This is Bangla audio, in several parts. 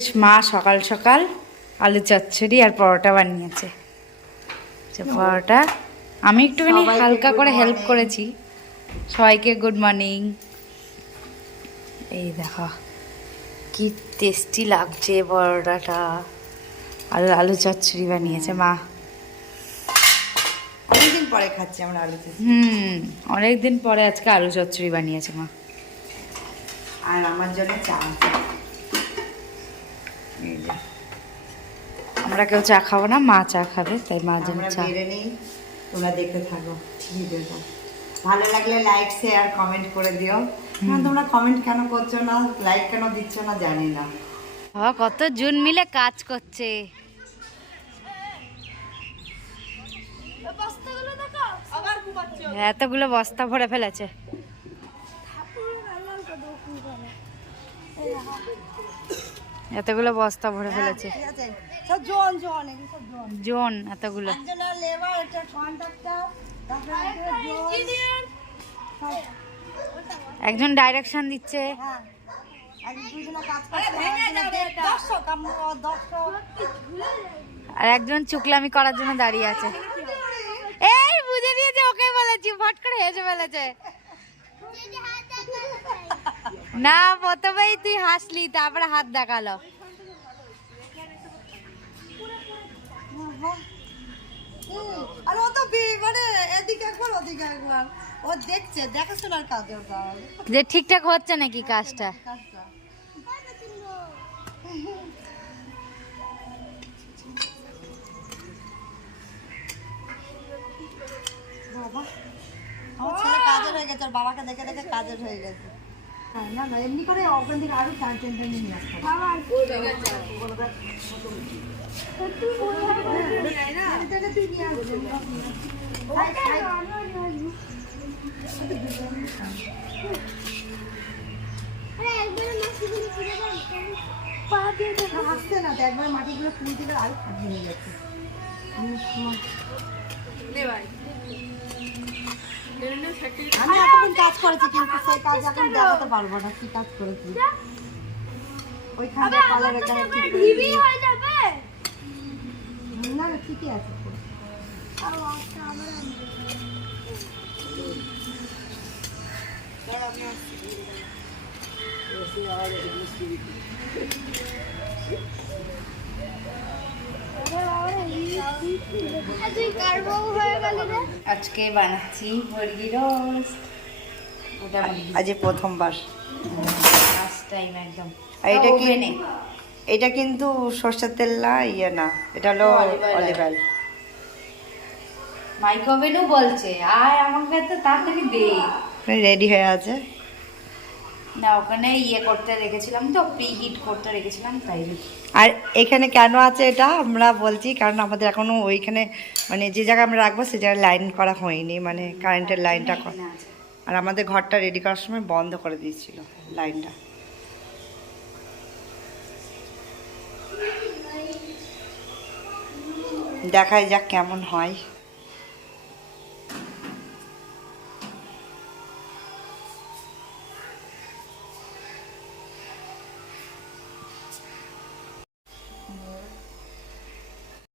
মা সকাল সকাল আলু চচ্চড়ি আর পরোটা বানিয়েছে। পরোটা আমি একটুখানি হালকা করে হেল্প করেছি। সবাইকে গুড মর্নিং। এই দেখো কি টেস্টি লাগছে পরোটাটা, আর আলু চচ্চড়ি বানিয়েছে মা। অনেকদিন পরে খাচ্ছি আমরা আলু চচ্চড়ি। অনেকদিন পরে আজকে আলু চচ্চড়ি বানিয়েছে মা। আর আমার জন্য চা। আমরা কেউ চা খাবো না, মা চা খাবে, তাই মা জন্য আমরা চা। বেড়ে নেই, তোমরা দেখতে থাকো ভিডিওটা। ভালো লাগলে লাইক শেয়ার কমেন্ট করে দিও। তোমরা কমেন্ট কেন করছো না, লাইক কেন দিচ্ছ না জানি না। বাবা কত জন মিলে কাজ করছে। এতগুলো বস্তা ভরে ফেলেছে। এতগুলো বস্তা ভরে ফেলেছে। জন এতগুলো। একজন ডাইরেকশন দিচ্ছে, আর একজন চুকলামি করার জন্য দাঁড়িয়ে আছে। এই বুঝে নিয়েছে, ওকে বলেছি, ফট করে হেসে ফেলেছে। না প্রথমেই তুই হাসলি, তারপরে হাত দেখালো। আর ও তো মানে এদিকে একবার ওদিকে একবার, ও দেখছে, দেখাশোনার কাজ ওটা, যে ঠিকঠাক হচ্ছে নাকি কাজটা। আমার ছেলে কাজের হয়ে গেছে, আর বাবাকে দেখে দেখে কাজের হয়ে গেছে। না না, এমনি করে ওখান থেকে আরো চার চারটে নিয়ে আসতে আসছে না তো, একবার মাটিগুলো তুলে দিলে আরো খাদ্য হয়ে যাচ্ছে। আমি এতক্ষণ কাজ করেছি, কিন্তু সেই কাজ এখন দেখাতে পারবো না কি কাজ করেছি। ওইখানে কলার এখানে না না ঠিকই আছে। আজকে বানাচ্ছি মুরগি রোস্ট। আজ প্রথমবার। ফার্স্ট টাইম একদম। আর এটা কি, এটা কিন্তু সরষের তেল না, ইয়ে না, এটা হলো অলিভ অয়েল। মাইক্রোওভেনও বলছে, আয় আমাকে তো তাড়াতাড়ি দে। রেডি হয়ে আছে। না ওখানে ইয়ে করতে রেখেছিলাম তো, প্রি হিট করতে রেখেছিলাম, তাই। আর এখানে কেন আছে এটা আমরা বলছি, কারণ আমাদের এখনো ওইখানে মানে যে জায়গায় আমরা রাখবো সে জায়গায় লাইন করা হয়নি, মানে কারেন্টের লাইনটা। আর আমাদের ঘরটা রেডি করার সময় বন্ধ করে দিয়েছিল লাইনটা। দেখাই যাক কেমন হয়।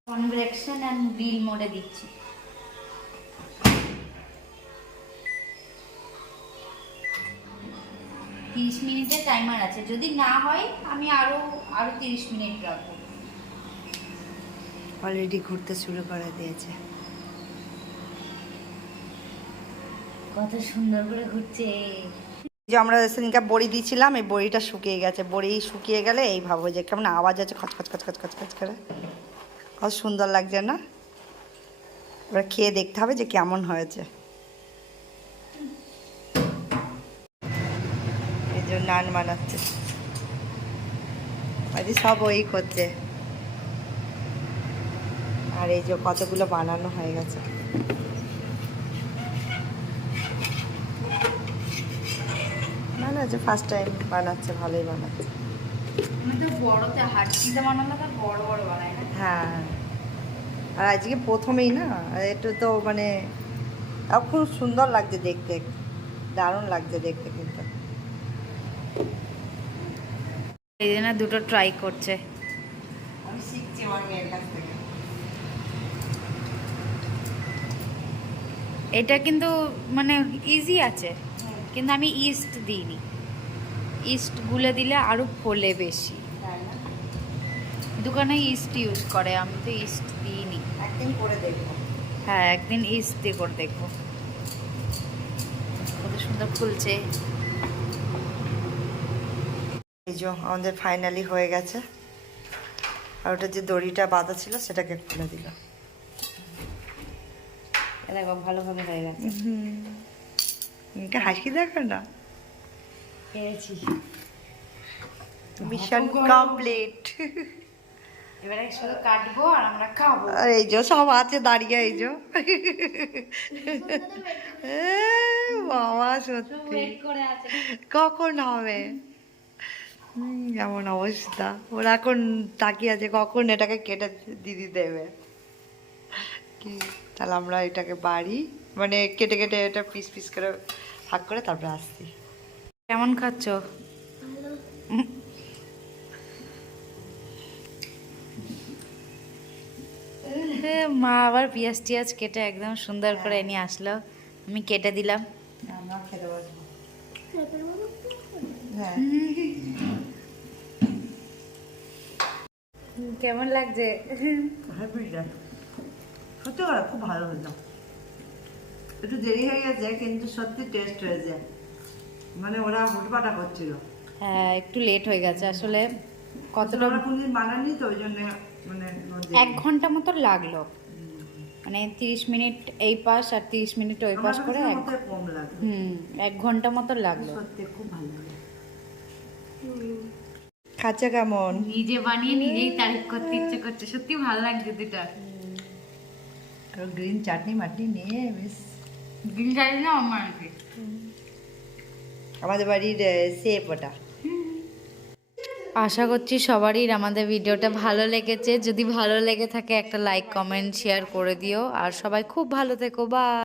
কনভেকশন এন্ড গ্রিল মোডে দিচ্ছি। 30 মিনিটের টাইমার আছে, যদি না হয় আমি আরো 30 মিনিট রাখবো। অলরেডি ঘুরতে শুরু করে দিয়েছে। কত সুন্দর করে ঘুরছে। যে আমরা সেদিনকে বড়ি দিয়েছিলাম, এই বড়িটা শুকিয়ে গেছে। বড়ি শুকিয়ে গেলে এই ভাবো যে কেমন আওয়াজ আছে, খচখচ খচখচ খচখচ করে। কত সুন্দর লাগছে না? এবার খেয়ে দেখতে হবে যে কেমন হয়েছে। এই যে নান বানাচ্ছে, আজকে সব ওই করছে। আর এই যে কতগুলো বানানো হয়ে গেছে। না না, যে ফার্স্ট টাইম বানাচ্ছে, ভালোই বানাচ্ছে। আমি তো বড়তে হাঁটছিতে বানালে তো বড় বড় বানাই না। হ্যাঁ, আর আজকে প্রথমেই না, একটু তো মানে খুব সুন্দর লাগছে দেখতে, দারুণ লাগছে দেখতে কিন্তু। এই জন্য দুটো ট্রাই করছে। আমি শিখছি আমার মেয়ের কাছ থেকে। এটা কিন্তু মানে ইজি আছে, কিন্তু আমি ইস্ট দিইনি। ইস্ট গুলে দিলে আরও ফোলে বেশি। দোকানে ইস্ট ইউজ করে, আমি তো ইস্ট দিইনি। একদিন করে দেখবো। হ্যাঁ, একদিন ইস্ট দিয়ে করে দেখবো। কত সুন্দর ফুলছে। এই যে আমাদের ফাইনালি হয়ে গেছে। আর ওটা যে দড়িটা বাঁধা ছিল সেটাকে খুলে দিল। দেখো ভালোভাবে হয়ে গেছে। এটা হাসি দেখো না। পেরেছি। Mission complete. এবারে শুধু কাটবো আর আমরা খাবো। আর এই যে সব আছে দাঁড়িয়ে, এই যে বাবা সত্যি কখন হবে। এমন অবস্থা, ওরা এখন তাকিয়ে আছে কখন এটাকে কেটে দিদি দেবে। কি তাহলে আমরা এটাকে বাড়ি মানে কেটে কেটে এটা পিস পিস করে ভাগ করে তারপরে আসছি। কেমন খাচ্ছ? মা আবার পেঁয়াজ টিয়াজ কেটে একদম সুন্দর করে নিয়ে আসলো, আমি কেটে দিলাম। আমরা খেতে বসবো। হ্যাঁ কেমন লাগছে? সত্যি করে খুব ভালো হলো। একটু দেরি হয়ে গেছে কিন্তু সত্যি টেস্ট হয়েছে। মানে ওরা হুটপাটা করছিল। হ্যাঁ, একটু লেট হয়ে গেছে আসলে। কতটা ওরা কোনদিন বানাননি তো ওই জন্য মানে 1 ঘন্টা মতো লাগলো, মানে 30 মিনিট এই পাশ আর 30 মিনিট ওই পাশ করে কম লাগে। 1 ঘন্টা মতো লাগলো। সত্যি খুব ভালো লাগে। খাচ্ছে কেমন? নিজে বানিয়ে নিজেই তারিফ করতে ইচ্ছে করছে, সত্যি ভালো লাগছে দুটা। আর গ্রিন চাটনি মাটনি নিয়ে বেশ। গ্রিন চাটনি না আমার কি, আমাদের বাড়ির সেপ ওটা। আশা করছি সবারই আমাদের ভিডিওটা ভালো লেগেছে। যদি ভালো লেগে থাকে একটা লাইক কমেন্ট শেয়ার করে দিও, আর সবাই খুব ভালো থেকো। বাই।